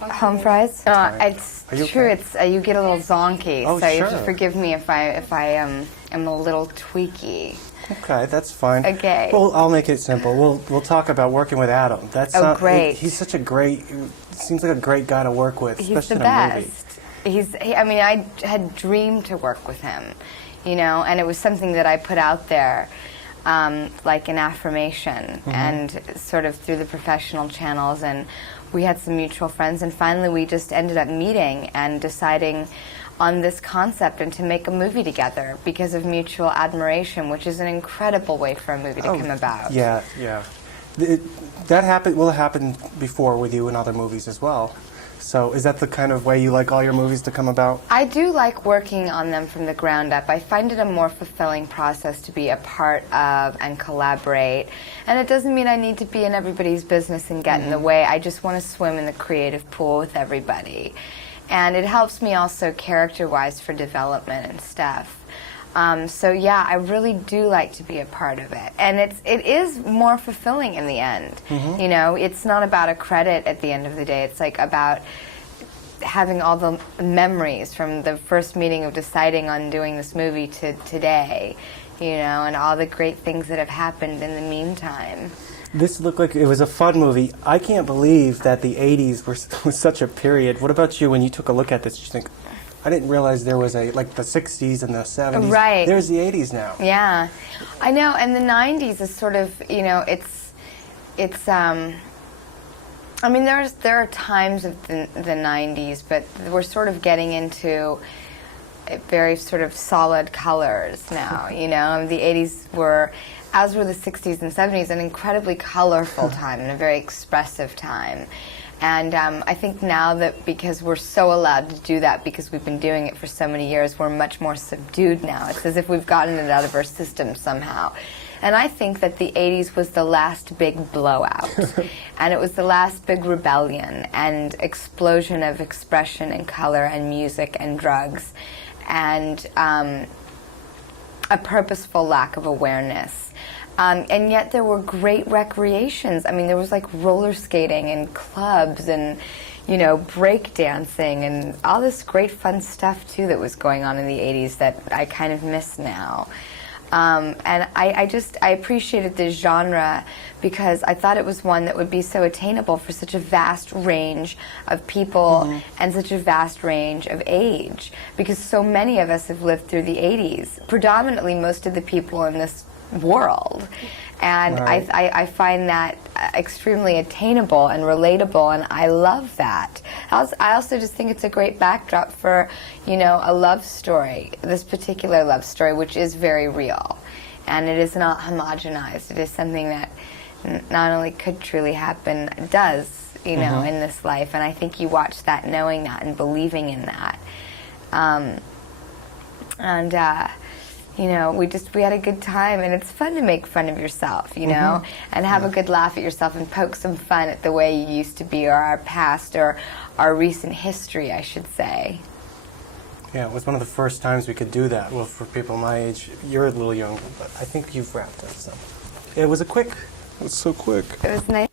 Home fries? It's true. Okay? It's you get a little zonky, Oh, so you have sure. to forgive me if I am a little tweaky. Okay, that's fine. Okay. Well, I'll make it simple. We'll talk about working with Adam. That's great. He's such a great. Seems like a great guy to work with, He's especially the in a movie. best. I mean, I had dreamed to work with him, and it was something that I put out there, like an affirmation, and sort of through the professional channels, and we had some mutual friends, and finally we just ended up meeting and deciding on this concept and to make a movie together because of mutual admiration, which is an incredible way for a movie to come about. Yeah, yeah. That happened. Will happen before with you in other movies as well. So is that the kind of way you like all your movies to come about? I do like working on them from the ground up. I find it a more fulfilling process to be a part of and collaborate. And it doesn't mean I need to be in everybody's business and get in the way. I just want to swim in the creative pool with everybody. And it helps me also character-wise for development and stuff. So yeah, I really do like to be a part of it. And it is more fulfilling in the end. It's not about a credit at the end of the day. It's like about having all the memories from the first meeting of deciding on doing this movie to today, and all the great things that have happened in the meantime. This looked like it was a fun movie. I can't believe that the 80s was such a period. What about you when you took a look at this? Did you think, I didn't realize there was the 60s and the 70s. Right. There's the 80s now. Yeah, I know. And the 90s is sort of, I mean, there are times of the 90s, but we're sort of getting into very sort of solid colors now. The 80s were, as were the 60s and 70s, an incredibly colorful time and a very expressive time. And I think now that because we're so allowed to do that because we've been doing it for so many years, we're much more subdued now. It's as if we've gotten it out of our system somehow. And I think that the 80s was the last big blowout. And it was the last big rebellion and explosion of expression and color and music and drugs and a purposeful lack of awareness. And yet there were great recreations. I mean, there was like roller skating and clubs and, break dancing and all this great fun stuff too that was going on in the 80s that I kind of miss now. And I appreciated this genre because I thought it was one that would be so attainable for such a vast range of people and such a vast range of age. Because so many of us have lived through the 80s, predominantly most of the people in this world. And right. I find that extremely attainable and relatable, and I love that. I also just think it's a great backdrop for, a love story, this particular love story, which is very real. And it is not homogenized. It is something that not only could truly happen, does, in this life. And I think you watch that knowing that and believing in that. We had a good time, and it's fun to make fun of yourself, and have a good laugh at yourself and poke some fun at the way you used to be or our past or our recent history, I should say. Yeah, it was one of the first times we could do that. Well, for people my age, you're a little younger, but I think you've wrapped up some. It was so quick. It was nice